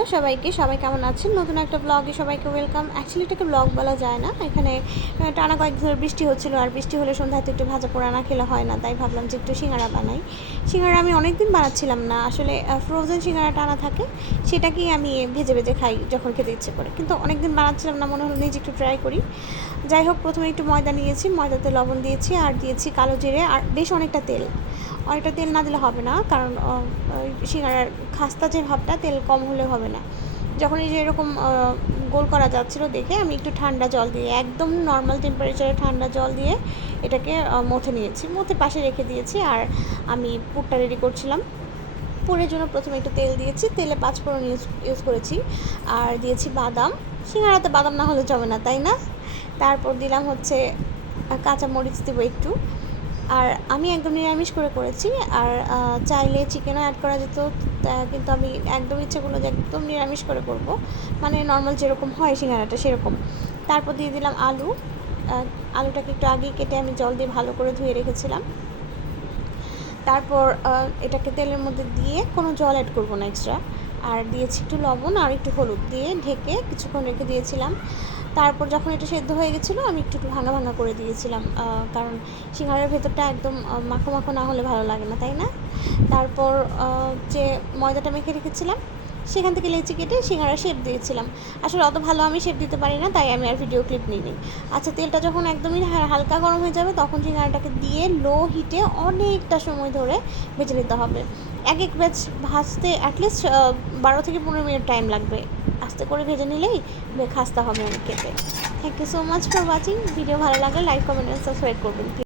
Hello সবাইকে, সবাই কেমন আছেন? নতুন একটা ব্লগে সবাইকে ওয়েলকাম অ্যাকচুয়ালি এটাকে ব্লগ বলা যায় না। এখানে টানা কয়েক ধরে বৃষ্টি হচ্ছিল, আর বৃষ্টি হলে সন্ধ্যাতে একটু ভাজা পোড়া না খেলে হয় না, তাই ভাবলাম যে একটু সিঙ্গারা বানাই। সিঙ্গারা আমি অনেক দিন বানাচ্ছিলাম না, আসলে ফ্রোজেন সিঙ্গারা টানা থাকে, সেটাকেই আমি ভেজে ভেজে খাই যখন খেতে ইচ্ছে করে। কিন্তু অনেক দিন বানাচ্ছিলাম না, মনে হলো নিজে একটু ট্রাই করি। যাই হোক, প্রথমে একটু ময়দা নিয়েছি, ময়দাতে লবণ দিয়েছি, আর দিয়েছি কালো জিরে, আর বেশ অনেকটা তেল। অনেকটা তেল না দিলে হবে না কারণ সিঙ্গারার খাস্তা যে ভাবটা তেল কম হলে হবে না। যখন এই যে এরকম গোল করা যাচ্ছিল দেখে আমি একটু ঠান্ডা জল দিয়ে একদম নর্মাল টেম্পারেচারে ঠান্ডা জল দিয়ে এটাকে মথে নিয়েছি। মথে পাশে রেখে দিয়েছি আর আমি পুরটা রেডি করছিলাম। পুরের জন্য প্রথমে একটু তেল দিয়েছি তেলে পাঁচ ফোড়ন ইউজ ইউজ করেছি। আর দিয়েছি বাদাম। সিঙ্গারাতে বাদাম না হলে জমে না তাই না? তারপর দিলাম হচ্ছে আহ, কাঁচা মরিচ দেবো একটু। আর আমি একদম নিরামিষ করে করেছি আর চাইলে চিকেনও অ্যাড করা যেত কিন্তু আমি একদম ইচ্ছে করল যে একদম নিরামিষ করে করব। মানে নর্মাল যেরকম হয় সিঙ্গারাটা সেরকম। তারপর দিয়ে দিলাম আলু। আলুটাকে একটু আগেই কেটে আমি জল দিয়ে ভালো করে ধুয়ে রেখেছিলাম। তারপর এটাকে তেলের মধ্যে দিয়ে কোনো জল অ্যাড করব না এক্সট্রা আর দিয়েছি একটু লবণ আর একটু হলুদ দিয়ে ঢেকে কিছুক্ষণ রেখে দিয়েছিলাম। তারপর যখন এটা সেদ্ধ হয়ে গেছিল, আমি একটু একটু ভাঙা ভাঙা করে দিয়েছিলাম কারণ সিঙ্গারের ভেতরটা একদম মাখো মাখো না হলে ভালো লাগে না, তাই না? তারপর যে ময়দাটা মেখে রেখেছিলাম, সেখান থেকে লেচি কেটে সিঙ্গারা শেপ দিয়েছিলাম। আসলে অত ভালো আমি শেপ দিতে পারি না, তাই আমি আর ভিডিও ক্লিপ নিইনি। আচ্ছা তেলটা যখন একদমই হালকা গরম হয়ে যাবে, তখন সিঙ্গারাটাকে দিয়ে লো হিটে অনেকটা সময় ধরে ভেজে নিতে হবে। এক এক ব্যাচ ভাজতে অ্যাটলিস্ট বারো থেকে পনেরো মিনিট টাইম লাগবে। আস্তে করে ভেজে নিলেই খাস্তা হবে খেতে। Thank you so much for watching video ভালো লাগলে লাইক কমেন্ট সাবস্ক্রাইব করবেন